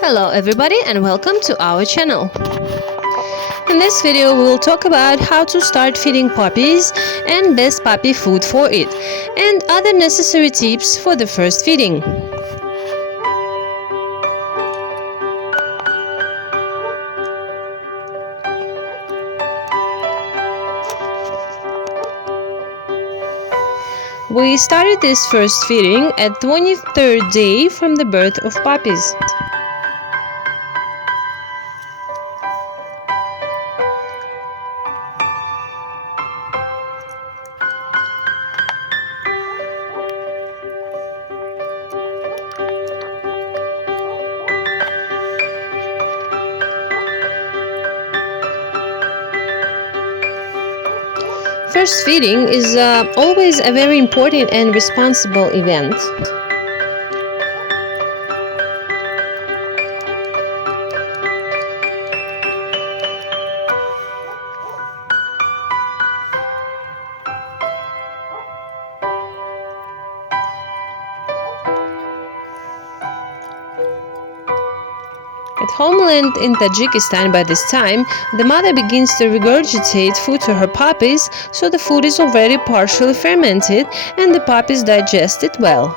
Hello everybody and welcome to our channel. In this video we will talk about how to start feeding puppies and best puppy food for it and other necessary tips for the first feeding. We started this first feeding at 23rd day from the birth of puppies. First feeding is always a very important and responsible event. At homeland in Tajikistan by this time, the mother begins to regurgitate food to her puppies, so the food is already partially fermented and the puppies digest it well.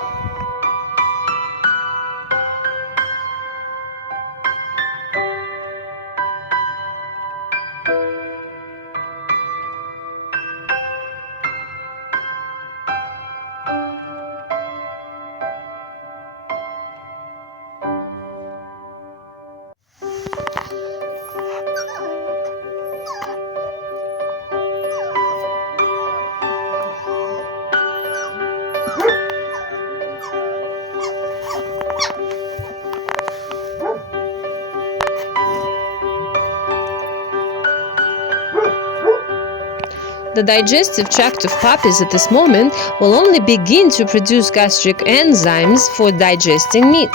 The digestive tract of puppies at this moment will only begin to produce gastric enzymes for digesting meat.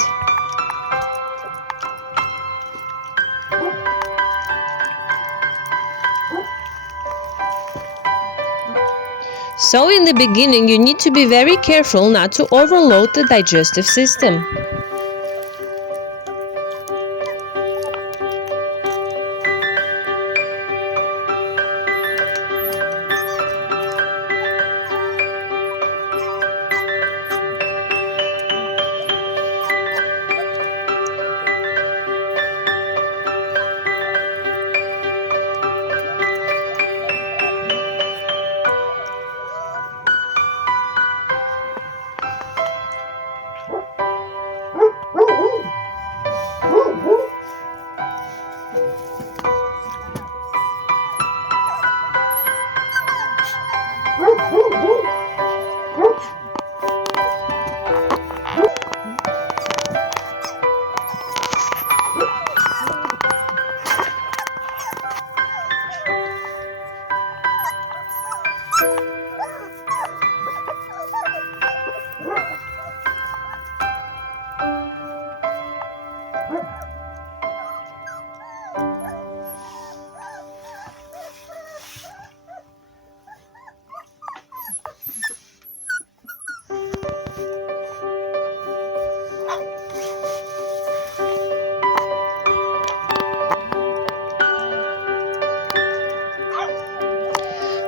So in the beginning you need to be very careful not to overload the digestive system.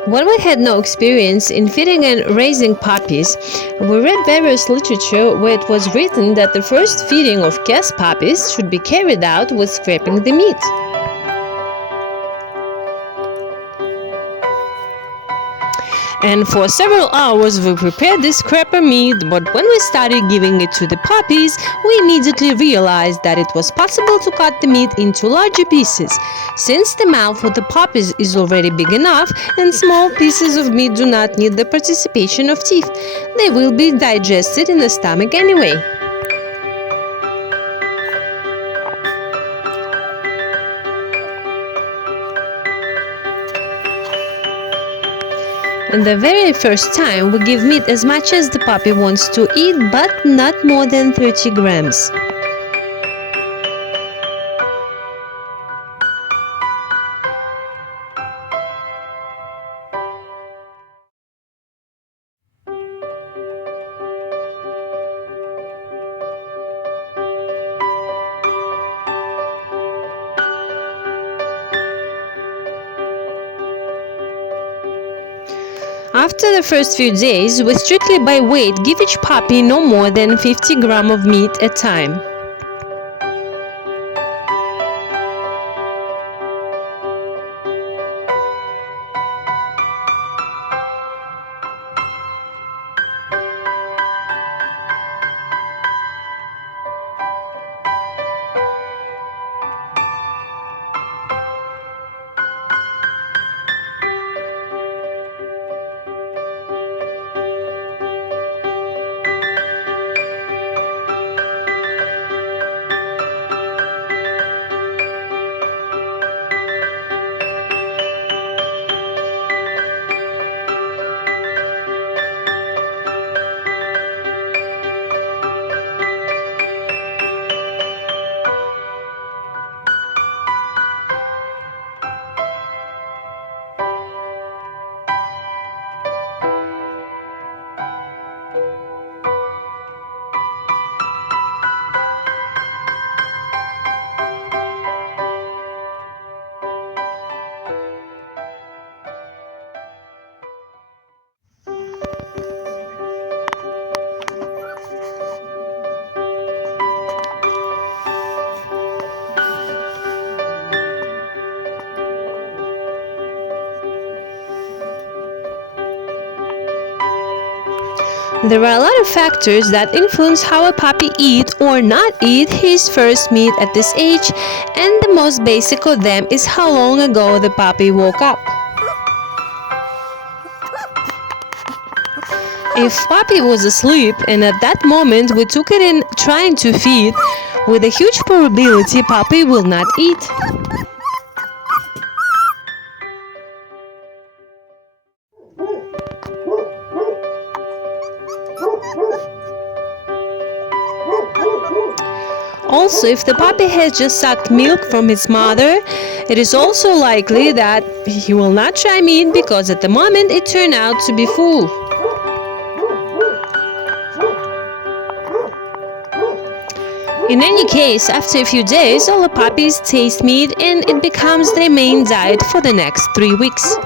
When we had no experience in feeding and raising puppies, we read various literature where it was written that the first feeding of cat puppies should be carried out with scraping the meat. And for several hours we prepared this scraper meat, but when we started giving it to the puppies, we immediately realized that it was possible to cut the meat into larger pieces. Since the mouth of the puppies is already big enough and small pieces of meat do not need the participation of teeth, they will be digested in the stomach anyway. And the very first time we give meat as much as the puppy wants to eat, but not more than 30 grams. After the first few days, we strictly by weight give each puppy no more than 50 grams of meat at a time. There are a lot of factors that influence how a puppy eat or not eat his first meat at this age, and the most basic of them is how long ago the puppy woke up. If puppy was asleep and at that moment we took it in trying to feed, with a huge probability puppy will not eat. Also, if the puppy has just sucked milk from his mother, it is also likely that he will not try meat because at the moment it turned out to be full. In any case, after a few days, all the puppies taste meat and it becomes their main diet for the next 3 weeks.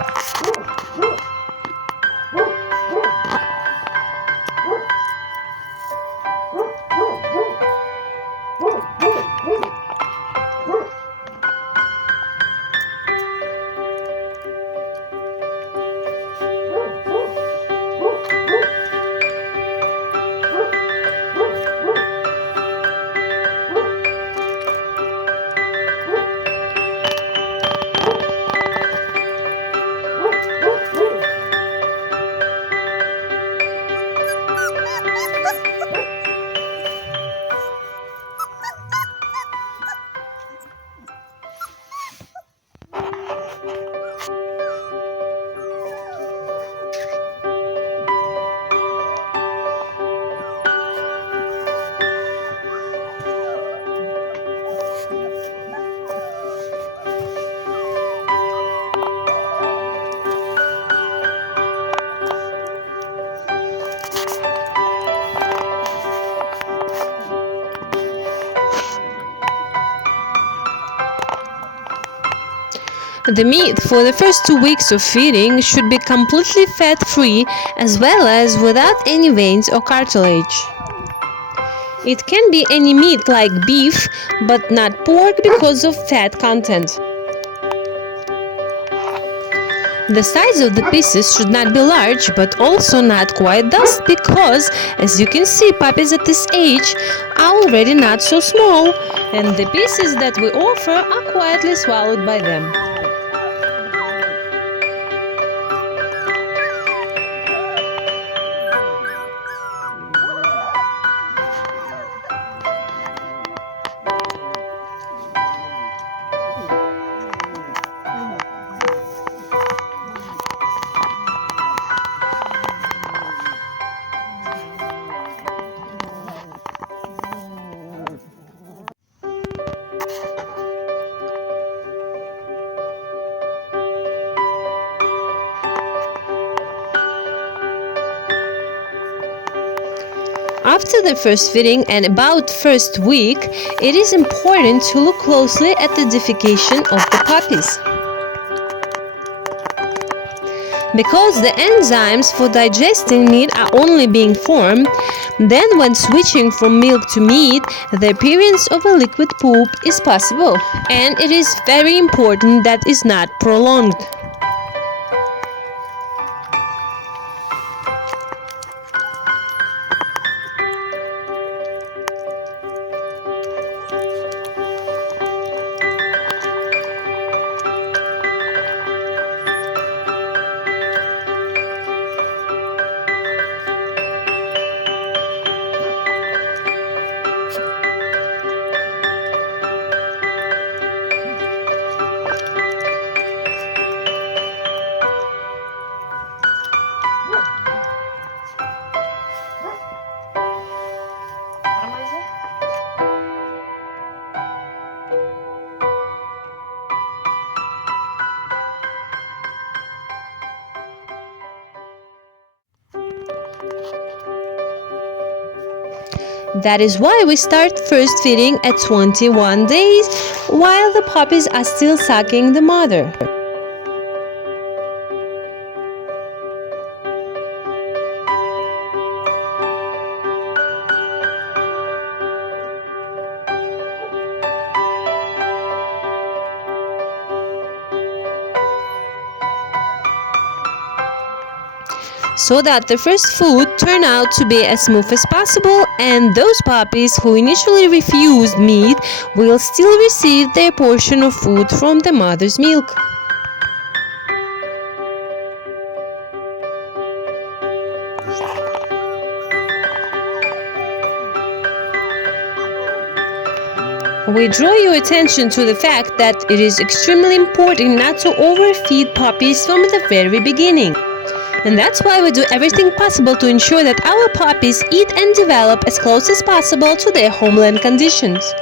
The meat for the first 2 weeks of feeding should be completely fat-free as well as without any veins or cartilage. It can be any meat like beef, but not pork because of fat content. The size of the pieces should not be large, but also not quite dust because, as you can see, puppies at this age are already not so small, and the pieces that we offer are quietly swallowed by them. After the first feeding and about first week, it is important to look closely at the defecation of the puppies. Because the enzymes for digesting meat are only being formed, then when switching from milk to meat, the appearance of a liquid poop is possible. And it is very important that is not prolonged. That is why we start first feeding at 21 days while the puppies are still sucking the mother. So that the first food turn out to be as smooth as possible, and those puppies who initially refused meat will still receive their portion of food from the mother's milk. We draw your attention to the fact that it is extremely important not to overfeed puppies from the very beginning. And that's why we do everything possible to ensure that our puppies eat and develop as close as possible to their homeland conditions.